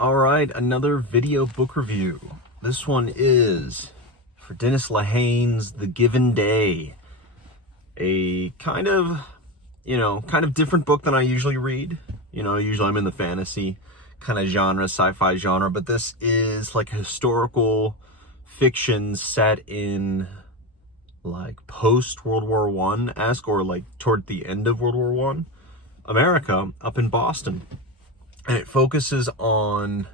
All right, another video book review. This one is for Dennis Lehane's The Given Day. A kind of different book than I usually read. Usually I'm in the fantasy kind of genre, sci-fi genre, but this is like historical fiction set in like post-World War I-esque, or like toward the end of World War I, America, up in Boston. And it focuses on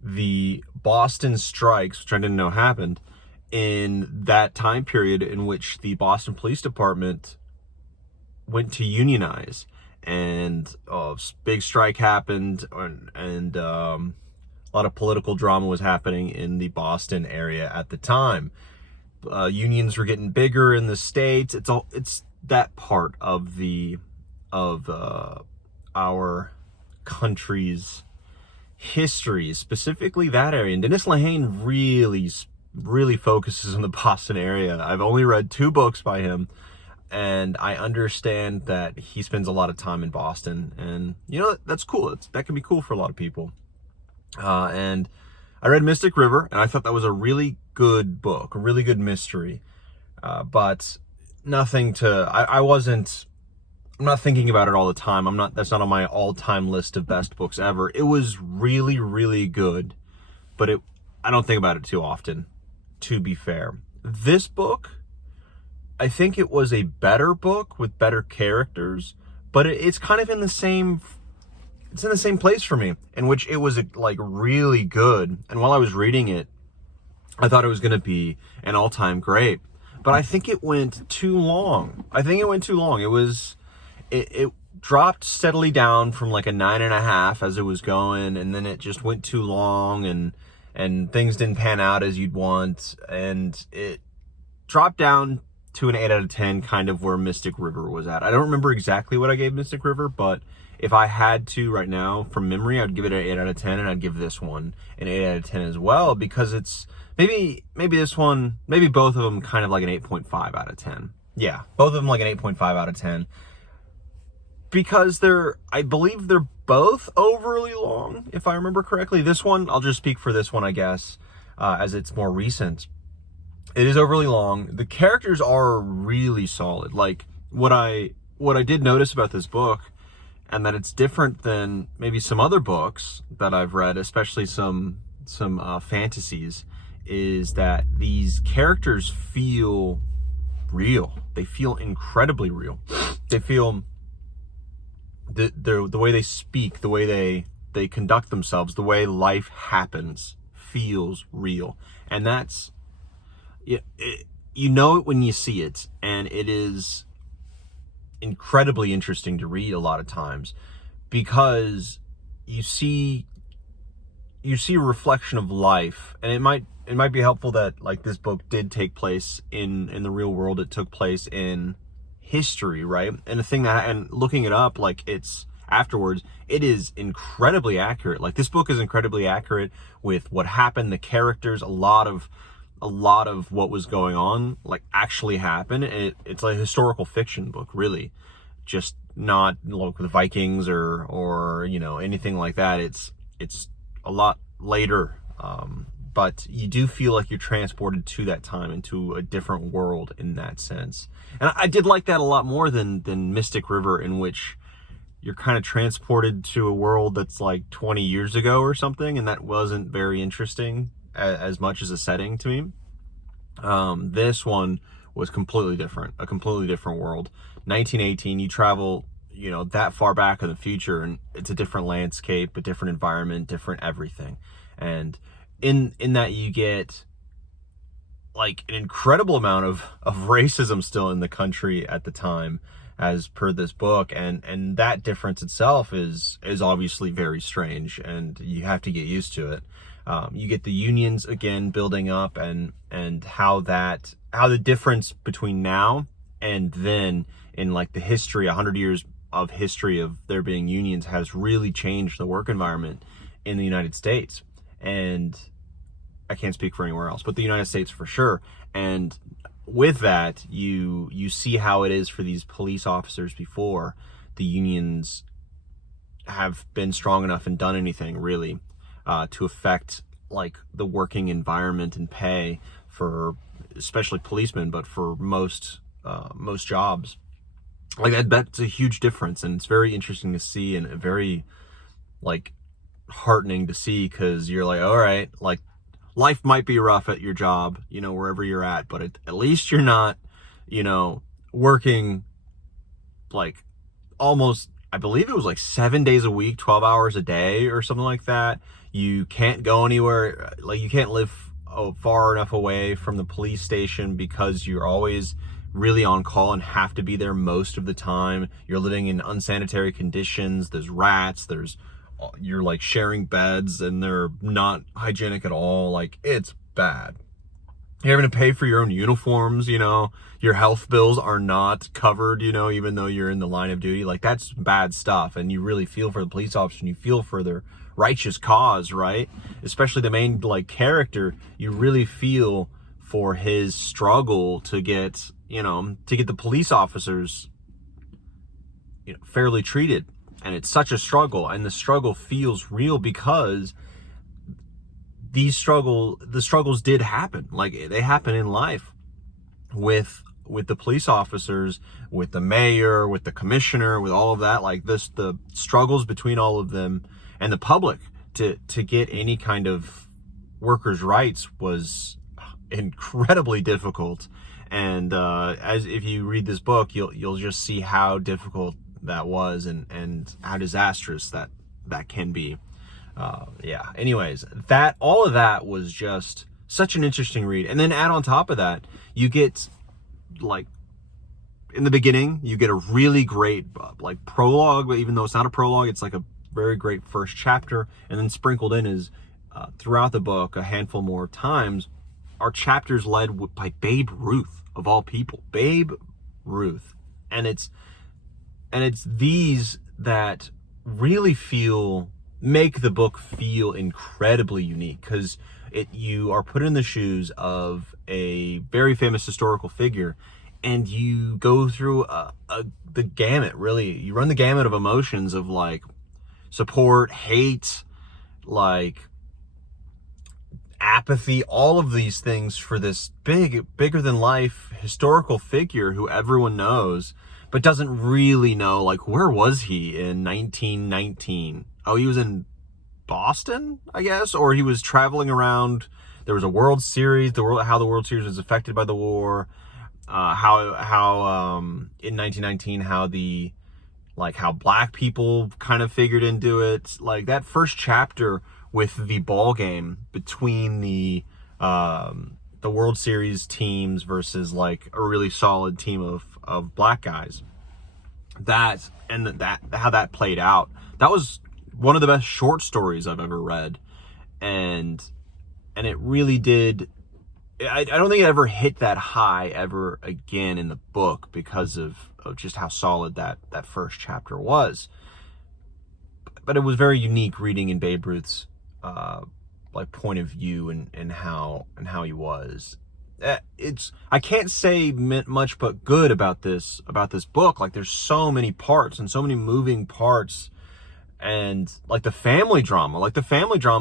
the Boston strikes, which I didn't know happened, in that time period in which the Boston Police Department went to unionize. And a big strike happened, and a lot of political drama was happening in the Boston area at the time. Unions were getting bigger in the States. It's that part of our country's history, specifically that area. And Dennis Lehane really focuses on the Boston area. I've only read 2 books by him, and I understand that he spends a lot of time in Boston, and that's cool. That can be cool for a lot of people. And I read Mystic River, and I thought that was a really good book, a really good mystery, but nothing to I'm not thinking about it all the time. That's not on my all-time list of best books ever. It was really, really good, but I don't think about it too often, to be fair. This book, I think it was a better book with better characters, but it's kind of in the same place for me, in which it was like really good. And while I was reading it, I thought it was going to be an all-time great, but I think it went too long. It dropped steadily down from like a 9.5 as it was going, and then it just went too long, and things didn't pan out as you'd want, and it dropped down to an 8 out of 10, kind of where Mystic River was at. I don't remember exactly what I gave Mystic River, but if I had to right now from memory, I'd give it an 8 out of 10, and I'd give this one an 8 out of 10 as well, because it's maybe both of them kind of like an 8.5 out of 10. Yeah, both of them like an 8.5 out of 10. Because I believe they're both overly long, if I remember correctly. This one, I'll just speak for this one, I guess, as it's more recent. It is overly long. The characters are really solid. Like, what I did notice about this book, and that it's different than maybe some other books that I've read, especially some fantasies, is that these characters feel real. They feel incredibly real. They feel the way they speak, the way they conduct themselves, the way life happens feels real. And that's, you know it when you see it, and it is incredibly interesting to read a lot of times, because you see a reflection of life. And it might be helpful that like this book did take place in the real world. It took place in history, right? And looking it up, like, it's afterwards, it is incredibly accurate. Like, this book is incredibly accurate with what happened, the characters, a lot of what was going on like actually happened. It's like a historical fiction book, really, just not like the Vikings or anything like that. It's a lot later, but you do feel like you're transported to that time, into a different world in that sense. And I did like that a lot more than Mystic River, in which you're kind of transported to a world that's like 20 years ago or something, and that wasn't very interesting as much as a setting to me. This one was completely different, a completely different world. 1918, you travel, that far back in the future, and it's a different landscape, a different environment, different everything. And in that you get like an incredible amount of racism still in the country at the time, as per this book, and that difference itself is obviously very strange, and you have to get used to it. You get the unions again building up, and how the difference between now and then, in like the history, 100 years of history of there being unions, has really changed the work environment in the United States. And I can't speak for anywhere else, but the United States for sure. And with that, you see how it is for these police officers before the unions have been strong enough and done anything really to affect like the working environment and pay for especially policemen, but for most jobs. Like that's a huge difference, and it's very interesting to see and very like heartening to see, because you're like, all right, like life might be rough at your job, wherever you're at, but at least you're not, working like almost, I believe it was like 7 days a week, 12 hours a day or something like that. You can't go anywhere, like you can't live far enough away from the police station because you're always really on call and have to be there most of the time. You're living in unsanitary conditions. There's rats, you're like sharing beds and they're not hygienic at all. Like, it's bad. You're having to pay for your own uniforms, your health bills are not covered, even though you're in the line of duty. Like, that's bad stuff. And you really feel for the police officer and you feel for their righteous cause, right? Especially the main like character, you really feel for his struggle to get the police officers, fairly treated. And it's such a struggle, and the struggle feels real because the struggles did happen. Like, they happen in life with the police officers, with the mayor, with the commissioner, with all of that. Like the struggles between all of them and the public to get any kind of workers' rights was incredibly difficult. And as if you read this book, you'll just see how difficult that was and how disastrous that can be. Anyways, all of that was just such an interesting read. And then add on top of that, you get like in the beginning, you get a really great like prologue, but even though it's not a prologue, it's like a very great first chapter. And then sprinkled in is throughout the book, a handful more times, are chapters led by Babe Ruth, of all people. Babe Ruth. And it's these that really make the book feel incredibly unique, because you are put in the shoes of a very famous historical figure, and you go through the gamut, really. You run the gamut of emotions of like support, hate, like apathy, all of these things for this bigger than life historical figure who everyone knows, but doesn't really know, like, where was he in 1919? Oh, he was in Boston, I guess, or he was traveling around. There was a World Series, how the World Series was affected by the war, how in 1919, how black people kind of figured into it. Like, that first chapter with the ball game between the World Series teams versus like a really solid team of black guys, how that played out, that was one of the best short stories I've ever read. And it really did. I don't think it ever hit that high ever again in the book because of just how solid that first chapter was. But it was very unique reading in Babe Ruth's like point of view and how he was. I can't say much but good about this book. Like, there's so many parts and so many moving parts, and like the family drama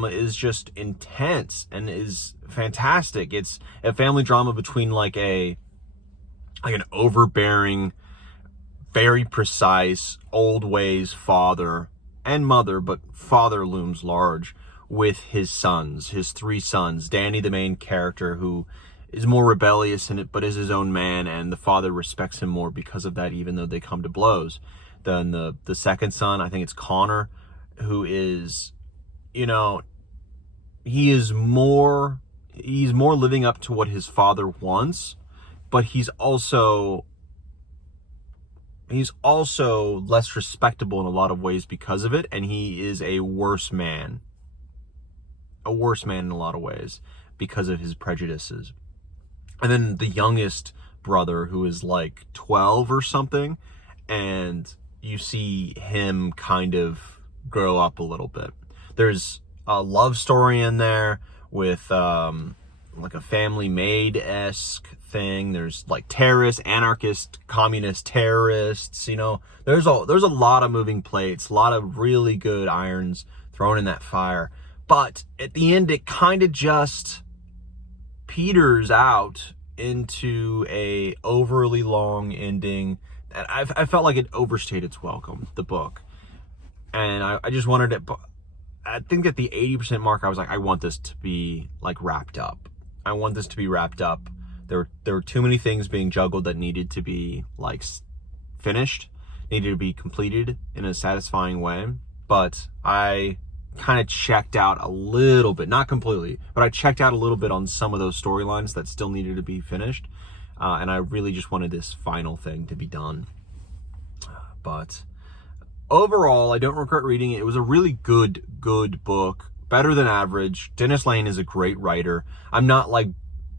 is just intense and is fantastic. It's a family drama between like an overbearing, very precise, old ways father and mother, but father looms large, with his three sons. Danny, the main character, who is more rebellious in it, but is his own man, and the father respects him more because of that, even though they come to blows. Then the second son, I think it's Connor, who is, he's more living up to what his father wants, but he's also less respectable in a lot of ways because of it, and he is a worse man in a lot of ways because of his prejudices. And then the youngest brother, who is like 12 or something, and you see him kind of grow up a little bit. There's a love story in there with like a family maid-esque thing. There's like terrorists, anarchist, communist terrorists, you know. There's a lot of moving plates, a lot of really good irons thrown in that fire. But at the end, it kind of just peters out into a overly long ending. And I felt like it overstayed its welcome, the book. And I just wanted it. I think at the 80% mark, I was like, I want this to be like wrapped up. I want this to be wrapped up. There were too many things being juggled that needed to be like finished, needed to be completed in a satisfying way. But I kind of checked out a little bit, not completely, but I checked out a little bit on some of those storylines that still needed to be finished. And I really just wanted this final thing to be done. But overall, I don't regret reading it. It was a really good book. Better than average. Dennis Lehane is a great writer. I'm not like,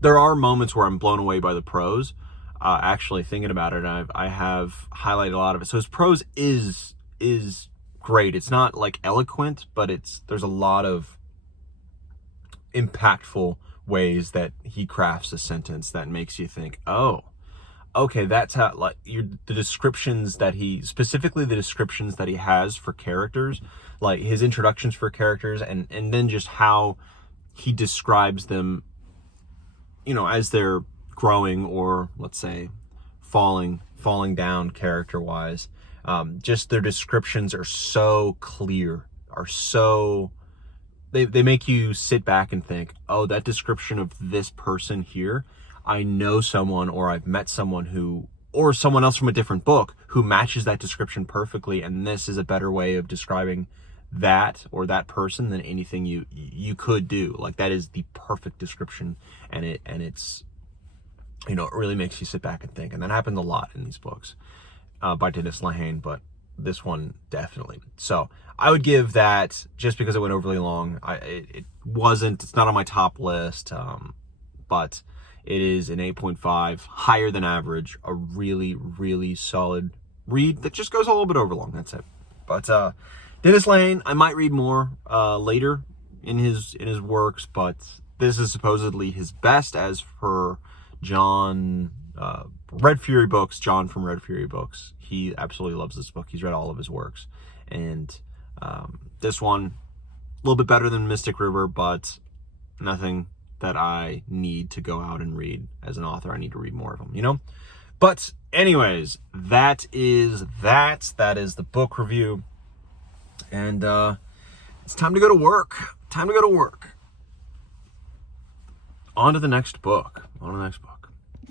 there are moments where I'm blown away by the prose. Actually, thinking about it, I have highlighted a lot of it. So his prose is great. It's not like eloquent, but there's a lot of impactful ways that he crafts a sentence that makes you think, oh, okay, that's how, like, the descriptions that specifically the descriptions that he has for characters, like his introductions for characters, and then just how he describes them, you know, as they're growing, or let's say falling down character-wise. Just their descriptions are so clear, they make you sit back and think, oh, that description of this person here, I know someone, or I've met someone who, or someone else from a different book who matches that description perfectly, and this is a better way of describing that or that person than anything you could do. Like, that is the perfect description, and it's, you know, it really makes you sit back and think. And that happens a lot in these books by Dennis Lehane, but this one definitely. So I would give that, just because it went overly long, it's not on my top list, but it is an 8.5, higher than average, a really, really solid read that just goes a little bit over long. That's it. But Dennis Lehane, I might read more later in his works, but this is supposedly his best, as per John Red Fury Books. John from Red Fury Books, he absolutely loves this book. He's read all of his works, and this one a little bit better than Mystic River, but nothing that I need to go out and read as an author. I need to read more of them, you know? But anyways, that is the book review. And it's time to go to work. On to the next book.